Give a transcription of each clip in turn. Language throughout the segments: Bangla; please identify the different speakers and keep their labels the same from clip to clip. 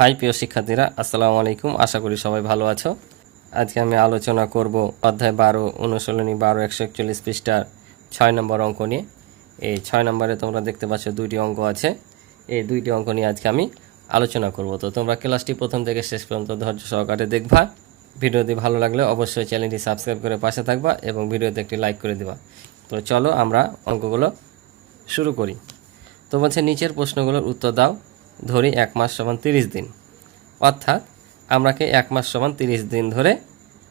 Speaker 1: হাই, প্রিয় শিক্ষার্থীরা, আসসালামু আলাইকুম। আশা করি সবাই ভালো আছো। আজকে আমি আলোচনা করব অধ্যায় বারো, অনুশীলনী বারো, একশো একচল্লিশ পৃষ্ঠার ছয় নম্বর অঙ্ক নিয়ে। এই ছয় নম্বরে তোমরা দেখতে পাচ্ছ দুইটি অঙ্ক আছে। এই দুইটি অঙ্ক নিয়ে আজকে আমি আলোচনা করব। তো তোমরা ক্লাসটি প্রথম থেকে শেষ পর্যন্ত ধৈর্য সহকারে দেখবা। ভিডিওটি ভালো লাগলে অবশ্যই চ্যানেলটি সাবস্ক্রাইব করে পাশে থাকবা এবং ভিডিওতে একটি লাইক করে দিবা। তো চলো আমরা অঙ্কগুলো শুরু করি। তো বলছে, নিচের প্রশ্নগুলোর উত্তর দাও। ধরি এক মাস সমান তিরিশ দিন। অর্থাৎ আমরাকে এক মাস সমান তিরিশ দিন ধরে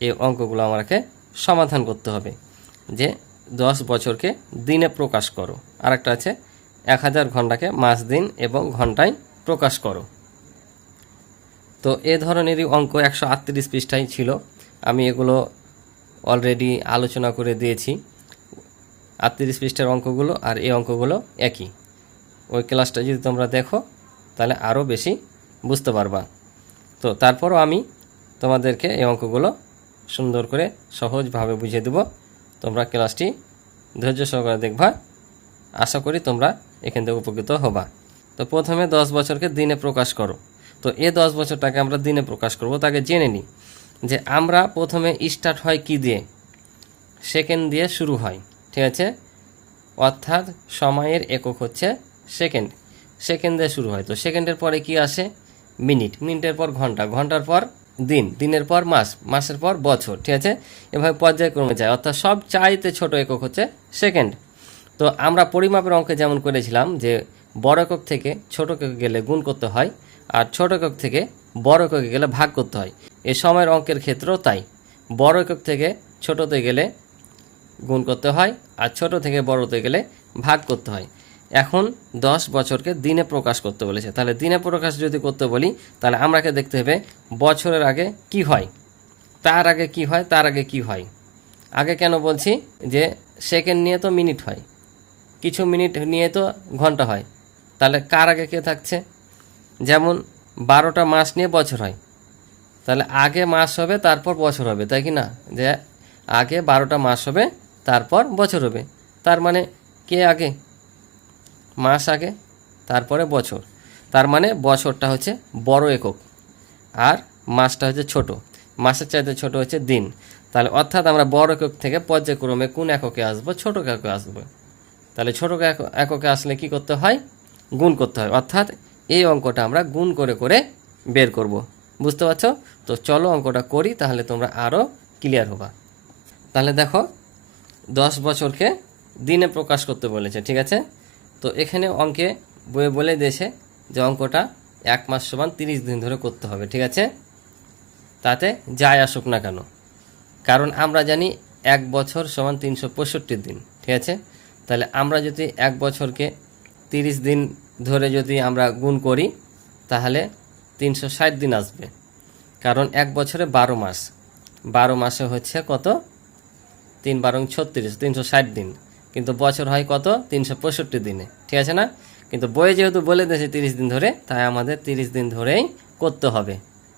Speaker 1: এই অঙ্কগুলো আমাকে সমাধান করতে হবে যে দশ বছরকে দিনে প্রকাশ করো। আরেকটা আছে, এক হাজার ঘন্টাকে মাস, দিন এবং ঘন্টায় প্রকাশ করো। তো এ ধরনেরই অঙ্ক একশো আটত্রিশ পৃষ্ঠায় ছিল। আমি এগুলো অলরেডি আলোচনা করে দিয়েছি। আটত্রিশ পৃষ্ঠার অঙ্কগুলো আর এই অঙ্কগুলো একই। ওই ক্লাসটা যদি তোমরা দেখো তাহলে আরও বেশি বুঝতে পারবা। তো তারপরও আমি তোমাদেরকে এই অঙ্কগুলো সুন্দর করে সহজভাবে বুঝিয়ে দেব। তোমরা ক্লাসটি ধৈর্য সহকারে দেখবা। আশা করি তোমরা এখান থেকে উপকৃত হবা। তো প্রথমে দশ বছরকে দিনে প্রকাশ করো। তো এ দশ বছরটাকে আমরা দিনে প্রকাশ করব তাকে জেনে নিই যে আমরা প্রথমে স্টার্ট হয় কি দিয়ে? সেকেন্ড দিয়ে শুরু হয়। ঠিক আছে? অর্থাৎ সময়ের একক হচ্ছে সেকেন্ড সেকেন্ড দিয়ে শুরু হয়। তো সেকেন্ডের পরে কি আসে? মিনিট মিনিটের পর ঘণ্টা। ঘণ্টার পর দিন। দিনের পর মাস। মাসের পর বছর। ঠিক আছে? এভাবে পর্যায়ক্রমে যায়। অর্থাৎ সব চাইতে ছোট একক হচ্ছে সেকেন্ড তো আমরা পরিমাপের অঙ্কে যেমন করেছিলাম যে, বড় একক থেকে ছোট একক গেলে গুণ করতে হয় আর ছোট একক থেকে বড় এককে গেলে ভাগ করতে হয়। এ সময়ের অঙ্কের ক্ষেত্রেও তাই। বড় একক থেকে ছোটতে গেলে গুণ করতে হয় আর ছোট থেকে বড়তে গেলে ভাগ করতে হয়। এখন দশ বছরকে দিনে প্রকাশ করতে বলেছে। তাহলে দিনে প্রকাশ যদি করতে বলি, তাহলে আমরাকে দেখতে হবে বছরের আগে কি হয়, তার আগে কি হয়, তার আগে কি হয়। আগে কেন বলছি যে সেকেন্ড নিয়ে তো মিনিট হয়, কিছু মিনিট নিয়ে তো ঘণ্টা হয়। তাহলে কার আগে কে থাকছে? যেমন বারোটা মাস নিয়ে বছর হয়, তাহলে আগে মাস হবে, তারপর বছর হবে, তাই কি না? যে আগে বারোটা মাস হবে, তারপর বছর হবে। তার মানে কে আগে? মাস আগে, তারপরে বছর। তার মানে বছরটা হচ্ছে বড় একক। আর মাসটা হচ্ছে ছোট। মাসের চাইতে ছোট হচ্ছে দিন। তাহলে অর্থাৎ আমরা বড় একক থেকে পর্যায়ক্রমে কোন এককে আসব? ছোট এককে আসব। তাহলে ছোট এক- এককে আসলে কি করতে হয়? গুণ করতে হয়। অর্থাৎ এই অঙ্কটা আমরা গুণ করে করে বের করব। বুঝতে পারছ? তো চলো অঙ্কটা করি, তাহলে তোমরা আরও ক্লিয়ার হবা। তাহলে দেখো, দশ বছরকে দিনে প্রকাশ করতে বলেছে, ঠিক আছে? তো এখানে অঙ্কে বইয়ে বলে দিয়েছে যে অঙ্কটা এক মাস সমান তিরিশ দিন ধরে করতে হবে, ঠিক আছে? তাতে যায় আসুক না কেন। কারণ আমরা জানি এক বছর সমান তিনশো পঁয়ষট্টি দিন, ঠিক আছে? তাহলে আমরা যদি এক বছরকে তিরিশ দিন ধরে যদি আমরা গুণ করি, তাহলে তিনশো ষাট দিন আসবে। কারণ এক বছরে বারো মাস। বারো মাসে হচ্ছে কত? তিন বারং ছত্রিশ, তিনশো ষাট দিন। কিন্তু বছর হয় কত? তিনশো পঁয়ষট্টি দিনে। ঠিক আছে না? কিন্তু বইয়ে যেহেতু বলে দিয়েছে তিরিশ দিন ধরে, তাই আমাদের তিরিশ দিন ধরেই করতে হবে।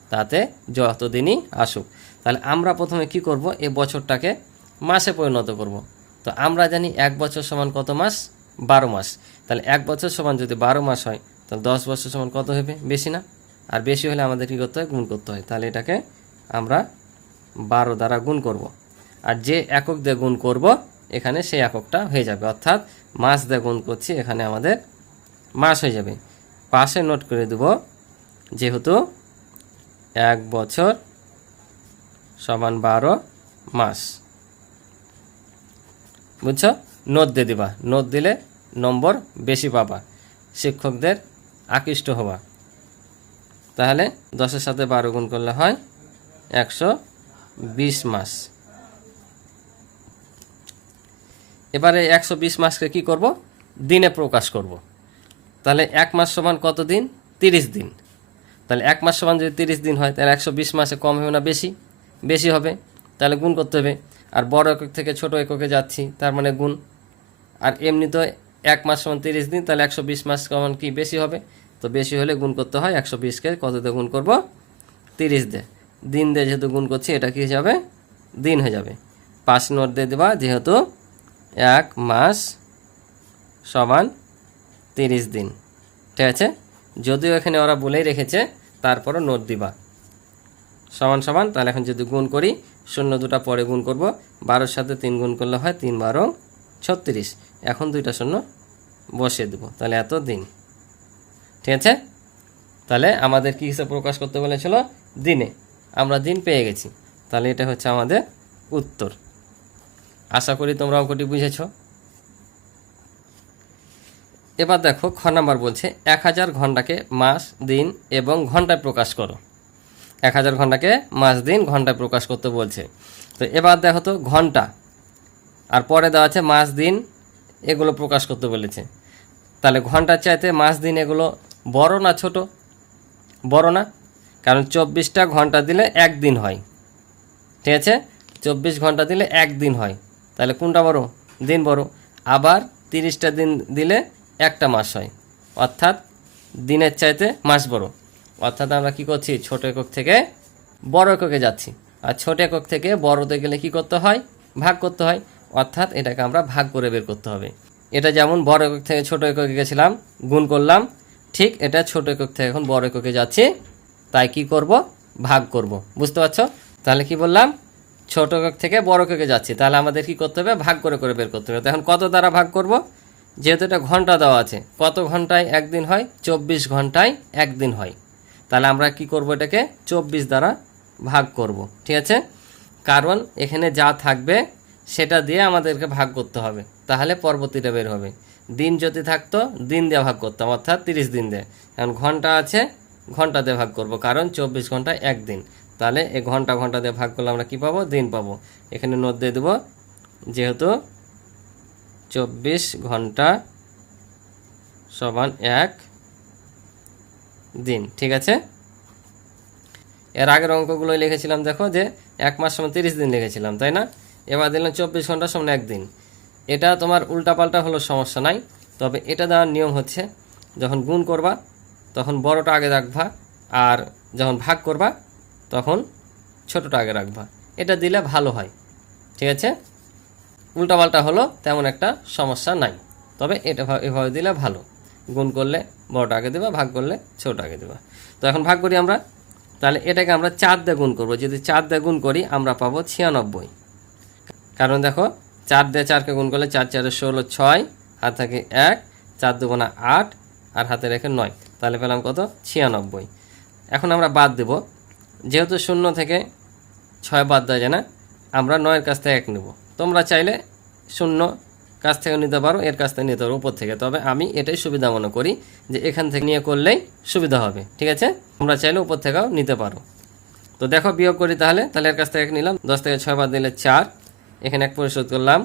Speaker 1: তাতে যত দিনই আসুক। তাহলে আমরা প্রথমে কি করব? এ বছরটাকে মাসে পরিণত করব। তো আমরা জানি এক বছর সমান কত মাস? বারো মাস। তাহলে এক বছর সমান যদি বারো মাস হয়, তাহলে দশ বছর সমান কত হবে? বেশি না? আর বেশি হলে আমাদের কী করতে হয়? গুণ করতে হয়। তাহলে এটাকে আমরা বারো দ্বারা গুণ করব। আর যে একক দিয়ে গুণ করব এখানে সেই এককটা হয়ে যাবে। অর্থাৎ মাস দিয়ে গুণ করছি, এখানে আমাদের মাস হয়ে যাবে। পাশে নোট করে দেব, যেহেতু এক বছর সমান বারো মাস। বুঝছ? নোট দিয়ে দিবা। নোট দিলে নম্বর বেশি পাবা। শিক্ষকদের আকৃষ্ট হওয়া। তাহলে দশের সাথে বারো গুণ করলে হয় একশো বিশ মাস। এবারে একশো বিশ মাসকে কি করব? দিনে প্রকাশ করব। তাহলে এক মাস সমান কত দিন? তিরিশ দিন। তাহলে এক মাস সমান যদি তিরিশ দিন হয়, তাহলে একশো বিশ মাসে কম হবে না বেশি? বেশি হবে। তাহলে গুণ করতে হবে। আর বড় একক থেকে ছোট এককে যাচ্ছি, তার মানে গুণ। আর এমনি তো এক মাস সমান তিরিশ দিন, তাহলে একশো বিশ মাস সমান কি বেশি হবে? তো বেশি হলে গুণ করতে হয় একশো বিশকে কত দিয়ে গুণ করব? তিরিশ দিয়ে দিন দিয়ে যেহেতু গুণ করছি, এটা কি হয়ে যাবে? দিন হয়ে যাবে। পাঁচ নোট দিয়ে দেবা, যেহেতু এক মাস সমান তিরিশ দিন। ঠিক আছে? যদিও এখানে ওরা বলেই রেখেছে তারপরে নোট দিবা। সমান সমান, তাহলে এখন যদি গুণ করি, শূন্য দুটা পরে গুণ করব, বারোর সাথে তিন গুণ করলে হয় তিন বারো ছত্রিশ। এখন দুইটা শূন্য বসিয়ে দেবো, তাহলে এত দিন। ঠিক আছে? তাহলে আমাদের কী হিসাবে প্রকাশ করতে বলেছিল? দিনে। আমরা দিন পেয়ে গেছি। তাহলে এটা হচ্ছে আমাদের উত্তর। আশা করি তোমরা অঙ্কটি বুঝেছ। এবার দেখো, খ নাম্বার বলছে, এক হাজার ঘন্টাকে মাস, দিন এবং ঘন্টায় প্রকাশ করো। এক হাজার ঘন্টাকে মাস, দিন, ঘন্টায় প্রকাশ করতে বলছে। তো এবার দেখো তো, ঘণ্টা। আর পরে দেওয়া আছে, মাস, দিন, এগুলো প্রকাশ করতে বলেছে। তাহলে ঘণ্টার চাইতে মাস, দিন এগুলো বড় না ছোট? বড় না? কারণ চব্বিশটা ঘণ্টা দিলে একদিন হয়। ঠিক আছে? চব্বিশ ঘণ্টা দিলে একদিন হয়। তাহলে কোনটা বড়? দিন বড়। আবার তিরিশটা দিন দিলে একটা মাস হয়। অর্থাৎ দিনের চাইতে মাস বড়। অর্থাৎ আমরা কি করছি? ছোট একক থেকে বড় এককে যাচ্ছি। আর ছোট একক থেকে বড়তে গেলে কি করতে হয়? ভাগ করতে হয়। অর্থাৎ এটাকে আমরা ভাগ করে বের করতে হবে। এটা যেমন বড় একক থেকে ছোট এককে গেছিলাম, গুণ করলাম, ঠিক এটা ছোট একক থেকে এখন বড় এককে যাচ্ছি, তাই কি করব? ভাগ করব। বুঝতে পারছ? তাহলে কি বললাম? ছোট একক থেকে বড় এককে যাচ্ছি, তাহলে আমাদের কি করতে হবে? ভাগ করে করে বের করতে হবে। এখন কত দ্বারা ভাগ করব? যেহেতু এটা ঘণ্টা দেওয়া আছে, কত ঘন্টায় একদিন হয়? চব্বিশ ঘন্টায় একদিন হয়। তাহলে আমরা কি করব এটাকে? চব্বিশ দ্বারা ভাগ করব, ঠিক আছে? কারণ এখানে যা থাকবে, সেটা দিয়ে আমাদেরকে ভাগ করতে হবে। তাহলে পরবর্তীটা বের হবে। দিন যদি থাকতো, দিন দিয়ে ভাগ করতাম, অর্থাৎ তিরিশ দিন দিয়ে। কারণ ঘণ্টা আছে, ঘণ্টা দিয়ে ভাগ করব, কারণ চব্বিশ ঘণ্টা একদিন। তাহলে এই ঘণ্টা ঘণ্টা দিয়ে ভাগ করলে আমরা কি পাবো? দিন পাবো। এখানে নোট দিয়ে দেবো, যেহেতু চব্বিশ ঘণ্টা সমান এক দিন, ঠিক আছে? এর আগের অঙ্কগুলো লিখেছিলাম, দেখো যে এক মাস সমান তিরিশ দিন লিখেছিলাম, তাই না? এবার দিলাম চব্বিশ ঘণ্টা সমান একদিন এটা তোমার উল্টাপাল্টা হলো সমস্যা নাই, তবে এটা দেওয়ার নিয়ম হচ্ছে, যখন গুণ করবা, তখন বড়টা আগে রাখবা, আর যখন ভাগ করবা তখন ছোটটা আগে রাখবা। এটা দিলে ভালো হয়। ঠিক আছে? উল্টাপাল্টা হলো তেমন একটা সমস্যা নাই। তবে এটা এভাবে দিলে ভালো। গুণ করলে বড়টা আগে দেবা, ভাগ করলে ছোট আগে দেবা। তো এখন ভাগ করি আমরা। তাহলে এটাকে আমরা চার দিয়ে গুণ করব। যদি চার দিয়ে গুণ করি, আমরা পাবো ছিয়ানব্বই। কারণ দেখো, চার দিয়ে চারকে গুণ করলে চার, চারে ষোলো, ছয়, হাত থাকে এক, চার দুগুণা আট, আর হাতে রেখে নয়। তাহলে পেলাম কত? ছিয়ানব্বই। এখন আমরা বাদ দেব। যেহেতু শূন্য থেকে ছয় বাদ দেওয়া যায় না, আমরা নয়ের কাছ থেকে এক নেব। তোমরা চাইলে শূন্য কাছ থেকে নিতে পারো, এর কাছ থেকে নিতে পারো, উপর থেকে। তবে আমি এটাই সুবিধা মনে করি যে এখান থেকে নিয়ে করলেই সুবিধা হবে, ঠিক আছে? তোমরা চাইলে উপর থেকেও নিতে পারো। তো দেখো, বিয়োগ করি তাহলে তাহলে এর কাছ থেকে এক নিলাম। দশ থেকে ছয় বাদ দিলে চার, এখানে এক পরিশোধ করলাম,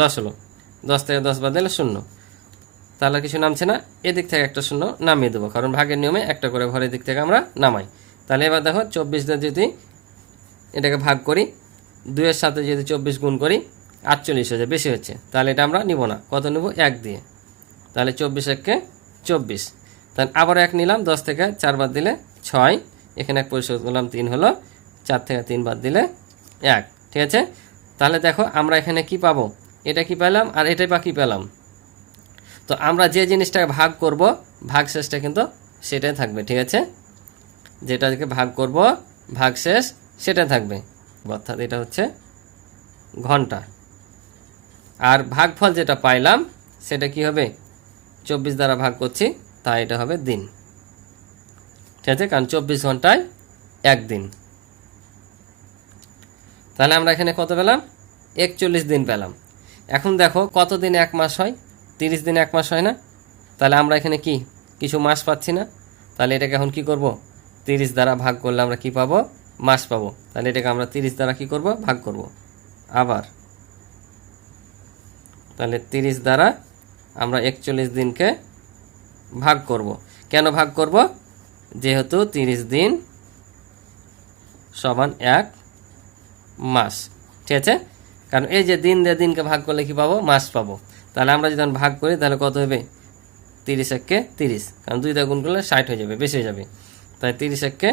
Speaker 1: দশ হলো। দশ থেকে দশ বাদ দিলে শূন্য। তাহলে কিছু নামছে না, এদিক থেকে একটা শূন্য নামিয়ে দেবো, কারণ ভাগের নিয়মে একটা করে ঘরের দিক থেকে আমরা নামাই। তাহলে এবার দেখো চব্বিশ দিয়ে যদি এটাকে ভাগ করি, দুইয়ের সাথে যদি চব্বিশ গুণ করি, আটচল্লিশ হয়ে যায় বেশি হচ্ছে তাহলে এটা আমরা নিব না। কত নেব? এক দিয়ে। তাহলে চব্বিশ এককে চব্বিশ। তাহলে আবার এক নিলাম, দশ থেকে চার বাদ দিলে ছয়। এখানে এক পরিশোধ করলাম, তিন হলো চার থেকে তিন বাদ দিলে এক। ঠিক আছে? তাহলে দেখো আমরা এখানে কি পাবো? এটা কি পেলাম আর এটাই বা কি পেলাম। তো আমরা যে জিনিসটাকে ভাগ করব ভাগ শেষটা কিন্তু সেটাই থাকবে, ঠিক আছে? যেটাকে ভাগ করব, ভাগ শেষ, সেটা থাকবে। অর্থাৎ এটা হচ্ছে ঘণ্টা। আর ভাগফল যেটা পাইলাম, সেটা কি হবে? চব্বিশ দ্বারা ভাগ করছি, তাই এটা হবে দিন। ঠিক আছে? কারণ চব্বিশ ঘন্টায় একদিন তাহলে আমরা এখানে কত পেলাম? একচল্লিশ দিন পেলাম। এখন দেখো, কত দিন এক মাস হয়? তিরিশ দিন এক মাস হয় না? তাহলে আমরা এখানে কি? কিছু মাস পাচ্ছি না। তাহলে এটাকে এখন কি করব? তিরিশ দ্বারা ভাগ করলে আমরা কি পাবো? মাস পাবো। তাহলে এটাকে আমরা তিরিশ দ্বারা কি করব? ভাগ করব। আবার। তাহলে তিরিশ দ্বারা আমরা একচল্লিশ দিনকে ভাগ করব। কেন ভাগ করব? যেহেতু তিরিশ দিন সমান এক মাস। ঠিক আছে? কারণ এই যে দিন দিয়ে দিনকে ভাগ করলে কি পাবো? মাস পাবো। তাহলে আমরা যদি ভাগ করি, তাহলে কত হবে? তিরিশ এককে তিরিশ। কারণ দুইটা গুণ করলে ষাট হয়ে যাবে, বেশি হয়ে যাবে। তাই তিরিশ এককে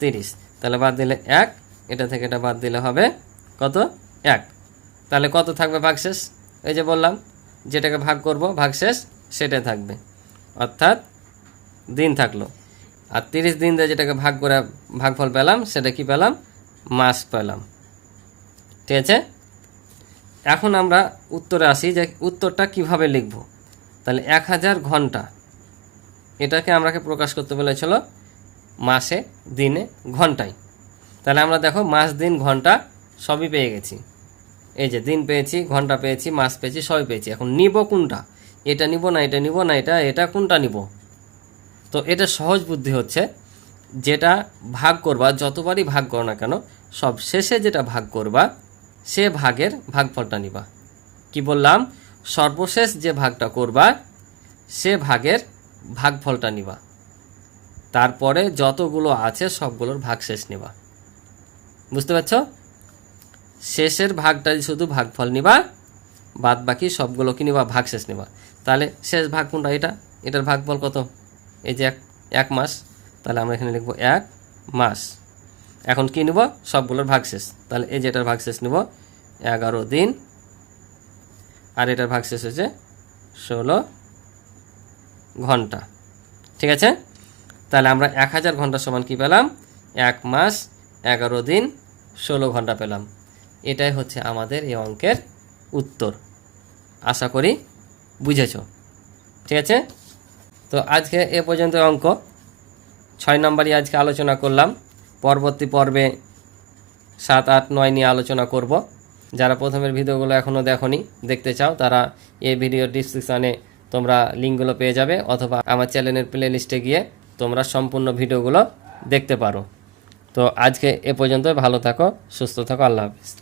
Speaker 1: তিরিশ। তাহলে বাদ দিলে এক, এটা থেকে এটা বাদ দিলে হবে কত? এক। তাহলে কত থাকবে ভাগশেষ? এই যে বললাম, যেটাকে ভাগ করব, ভাগশেষ সেটাই থাকবে। অর্থাৎ দিন থাকল। আর তিরিশ দিন দিয়ে যেটাকে ভাগ করে ভাগফল পেলাম, সেটা কি পেলাম? মাস পেলাম। ঠিক আছে? এখন আমরা উত্তরে আসি যে উত্তরটা কীভাবে লিখব? তাহলে এক হাজার ঘণ্টা, এটাকে আমরাকে প্রকাশ করতে বলেছিল মাসে, দিনে, ঘন্টায়। তাহলে আমরা দেখো মাস, দিন, ঘণ্টা সবই পেয়ে গেছি। এই যে দিন পেয়েছি, ঘণ্টা পেয়েছি, মাস পেয়েছি, সবই পেয়েছি। এখন নিব কোনটা? এটা নিব না, এটা নিব না, এটা এটা কোনটা নিব? তো এটা সহজ বুদ্ধি হচ্ছে যেটা ভাগ করবা, যতবারই ভাগ করো না কেন, সব শেষে যেটা ভাগ করবা, সে ভাগের ভাগফলটা নিবা। কি বললাম? সর্বশেষ যে ভাগটা করবা, সে ভাগের ভাগফলটা নিবা। তারপরে যতগুলো আছে, সবগুলোর ভাগ শেষ নিবা। বুঝতে পারছ? শেষের ভাগটা শুধু ভাগফল নিবা বাদ বাকি সবগুলো কি নিবা ভাগ শেষ নিবা। তাহলে শেষ ভাগ কোনটা? এটা। এটার ভাগফল কত? এই যে এক এক মাস। তাহলে আমরা এখানে লিখব এক মাস। এখন কি নিব? সবগুলোর ভাগ শেষ তাহলে এই যে এটার ভাগ শেষ নিব, এগারো দিন। আর এটার ভাগ শেষ হচ্ছে ষোলো ঘণ্টা। ঠিক আছে? তাহলে আমরা এক হাজার ঘণ্টা সমান কি পেলাম? এক মাস এগারো দিন ষোলো ঘণ্টা পেলাম। এটাই হচ্ছে আমাদের এই অঙ্কের উত্তর। আশা করি বুঝেছ। ঠিক আছে? তো আজকে এ পর্যন্ত অঙ্ক। ছয় নম্বরই আজকে আলোচনা করলাম। পরবর্তী পর্বে সাত, আট, নয় নিয়ে আলোচনা করব। যারা প্রথমের ভিডিওগুলো এখনও দেখনি, দেখতে চাও, তারা এই ভিডিও ডিসক্রিপশানে তোমরা লিঙ্কগুলো পেয়ে যাবে। অথবা আমার চ্যানেলের প্লে লিস্টে গিয়ে তোমরা সম্পূর্ণ ভিডিওগুলো দেখতে পারো। তো আজকে এ পর্যন্ত ভালো থাকো, সুস্থ থাকো, আল্লাহ হাফিজ।